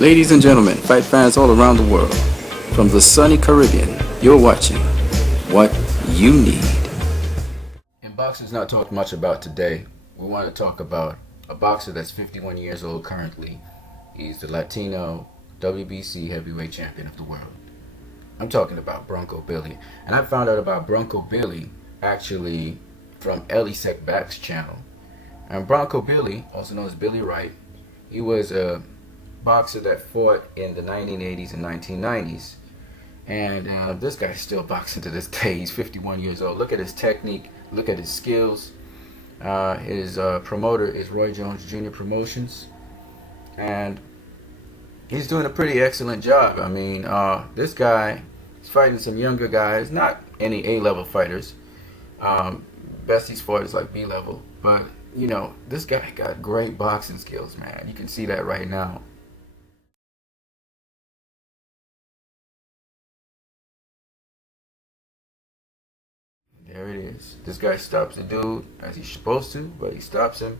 Ladies and gentlemen, fight fans all around the world, from the sunny Caribbean, you're watching What You Need. In boxing's not talked much about today. We want to talk about a boxer that's 51 years old currently. He's the Latino WBC heavyweight champion of the world. I'm talking about Bronco Billy. And I found out about Bronco Billy actually from Elisek Back's channel. And Bronco Billy, also known as Billy Wright, he was a boxer that fought in the 1980s and 1990s. And this guy's still boxing to this day. He's 51 years old. Look at his technique. Look at his skills. His promoter is Roy Jones Jr. Promotions. And he's doing a pretty excellent job. I mean, this guy is fighting some younger guys. Not any A-level fighters. Best he's fought is like B-level. But, you know, this guy got great boxing skills, man. You can see that right now. There it is. This guy stops the dude as he's supposed to, but he stops him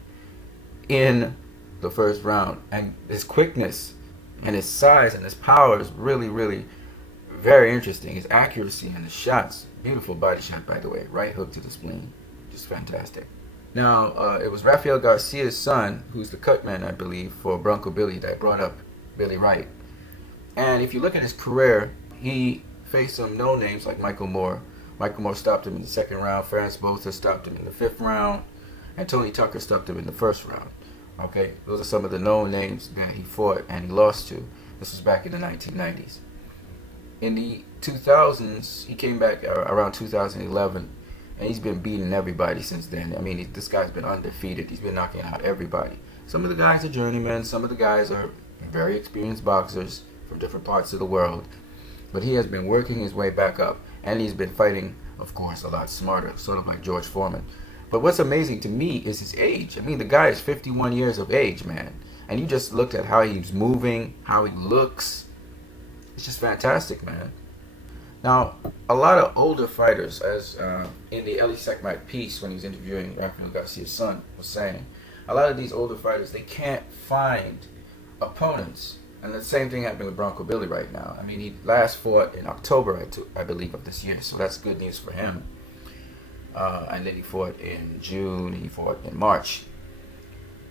in the first round. And his quickness and his size and his power is really, really very interesting. His accuracy and his shots. Beautiful body shot, by the way. Right hook to the spleen. Just fantastic. Now, it was Rafael Garcia's son, who's the cutman, I believe, for Bronco Billy, that brought up Billy Wright. And if you look at his career, he faced some no-names like Michael Moore. Michael Moore stopped him in the second round. Franz Botha stopped him in the fifth round. And Tony Tucker stopped him in the first round. Okay, those are some of the known names that he fought and he lost to. This was back in the 1990s. In the 2000s, he came back around 2011. And he's been beating everybody since then. I mean, this guy's been undefeated. He's been knocking out everybody. Some of the guys are journeymen. Some of the guys are very experienced boxers from different parts of the world. But he has been working his way back up. And he's been fighting, of course, a lot smarter, sort of like George Foreman. But what's amazing to me is his age. I mean, the guy is 51 years of age, man. And you just looked at how he's moving, how he looks. It's just fantastic, man. Now, a lot of older fighters, as in the Elisek Back piece when he was interviewing Rafael Garcia's son, was saying, a lot of these older fighters, they can't find opponents. And the same thing happened with Bronco Billy right now. I mean, he last fought in October, I believe, of this year. So that's good news for him. And then he fought in June. He fought in March.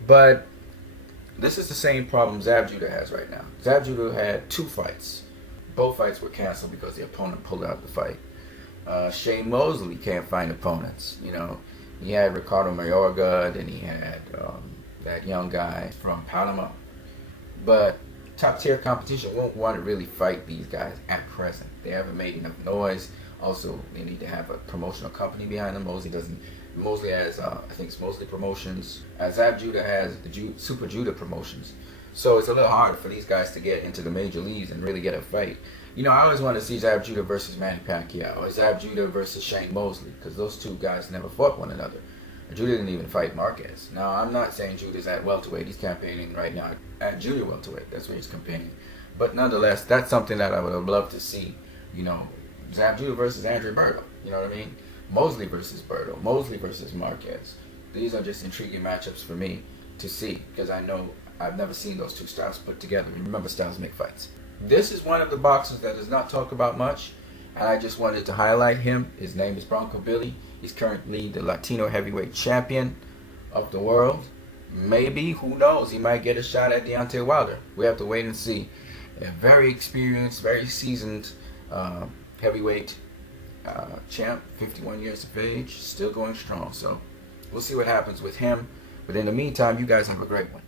But this is the same problem Zab Judah has right now. Zab Judah had 2 fights. Both fights were canceled because the opponent pulled out the fight. Shane Mosley can't find opponents. You know, he had Ricardo Mayorga. Then he had that young guy from Panama. But top tier competition won't want to really fight these guys at present. They haven't made enough noise. Also, they need to have a promotional company behind them. Mosley doesn't. Mosley has, I think it's Mosley Promotions. Zab Judah has the Super Judah Promotions. So it's a little hard for these guys to get into the major leagues and really get a fight. You know, I always want to see Zab Judah versus Manny Pacquiao or Zab Judah versus Shane Mosley, because those two guys never fought one another. Judah didn't even fight Marquez. Now, I'm not saying Judah's at welterweight. He's campaigning right now at junior welterweight. That's where he's campaigning. But nonetheless, that's something that I would have loved to see. You know, Zab Judah versus Andre Berto. You know what I mean? Mosley versus Berto. Mosley versus Marquez. These are just intriguing matchups for me to see, because I know I've never seen those two styles put together. Remember, styles make fights. This is one of the boxers that does not talk about much, and I just wanted to highlight him. His name is Bronco Billy. He's currently the Latino heavyweight champion of the world. Maybe, who knows, he might get a shot at Deontay Wilder. We have to wait and see. A very experienced, very seasoned heavyweight champ, 51 years of age, still going strong. So we'll see what happens with him. But in the meantime, you guys have a great one.